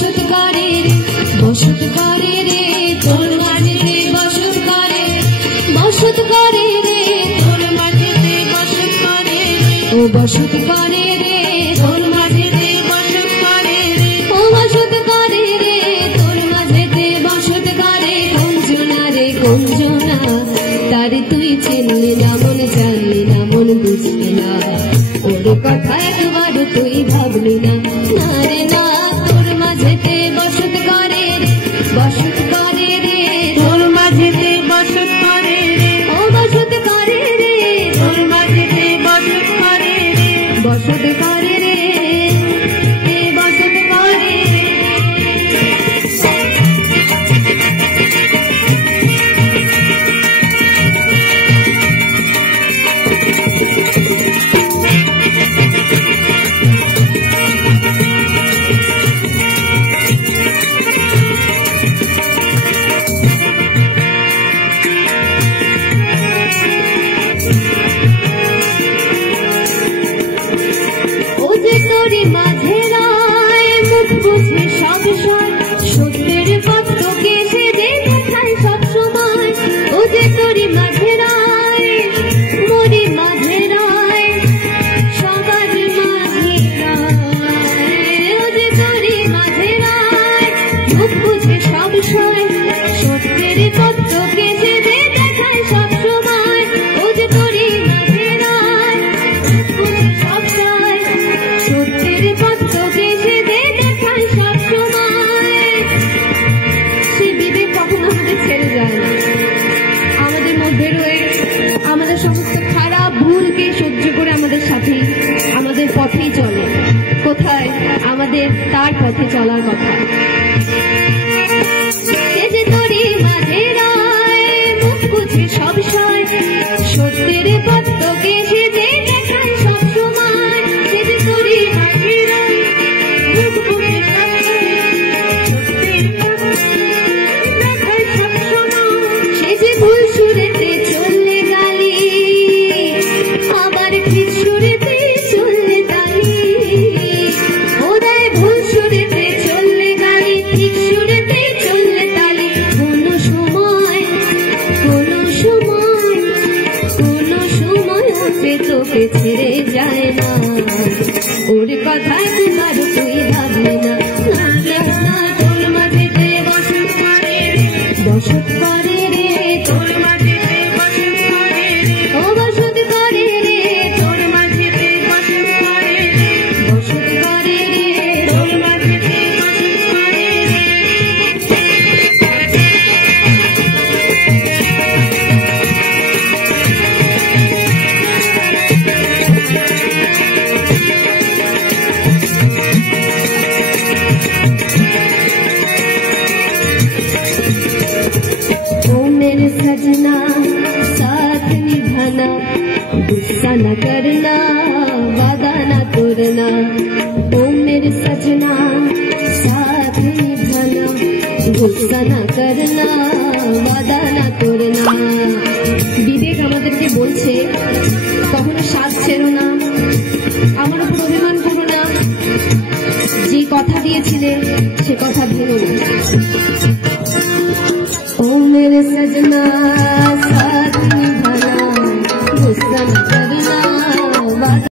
বসত করে রে বসত করে রে তোর মাঝেতে বসত করে বসত করে রে তোর মাঝেতে বসত করে ও বসত করে রে তোর মাঝেতে বসত করে ও বসত করে রে তোর মাঝেতে বসত করে কুঞ্জনা রে কুঞ্জনা তারে তুই চিনলি না মন জানলি না মন বুঝলি না ওর কথা একবার তুই ভাবলি না না রে না তোর মাঝেতে বসত করে রে বসত করে রে তোর মাঝেতে বসত করে রে ও বসত করে রে তোর মাঝেতে বসত করে রে বসত করে রে বসত করে রে পথেই চলে কোথায় আমাদের তার পথে চলার কথা সে যে তোরই মাঝে রায় মুখ বুঝে সব সয় সত্যের পথ তোকে সে যে দেখায় সব সময় সে যে তোরই মাঝে রায় মুখ বুঝে সব সত্যের পথ দেখায় সব সময় সে যে ভুল সুরেতে চললে গালি আবার ঠিক সুরেতে চললে গালি ওরাই ভুল সুরেতে চললে গালি ঠিক সুরেতে চললে তালি কোনো সময় সে তোকে ছেড়ে যায় না ওর কথায় তোমার তুই ভাবলি না তোর মাঝেতে বসত করে বসত করে রে তোর মাঝেতে বসত করে ও বসত করে রে তোর মাঝেতে বসত করে বসত করে রে তোর মাঝেতে বসত করে मेरे सजना साथ निभाना गुस्सा न करना वादा न तोड़ना ओ मेरे सजना साथ निभाना गुस्सा न करना वादा न तोड़ना বিবেক আমাদেরকে বলছে কখনো সাথ ছেড়ো না আমার উপর অভিমান করো না যে কথা দিয়েছিলে সে কথা ভেঙো না ओ मेरे सजना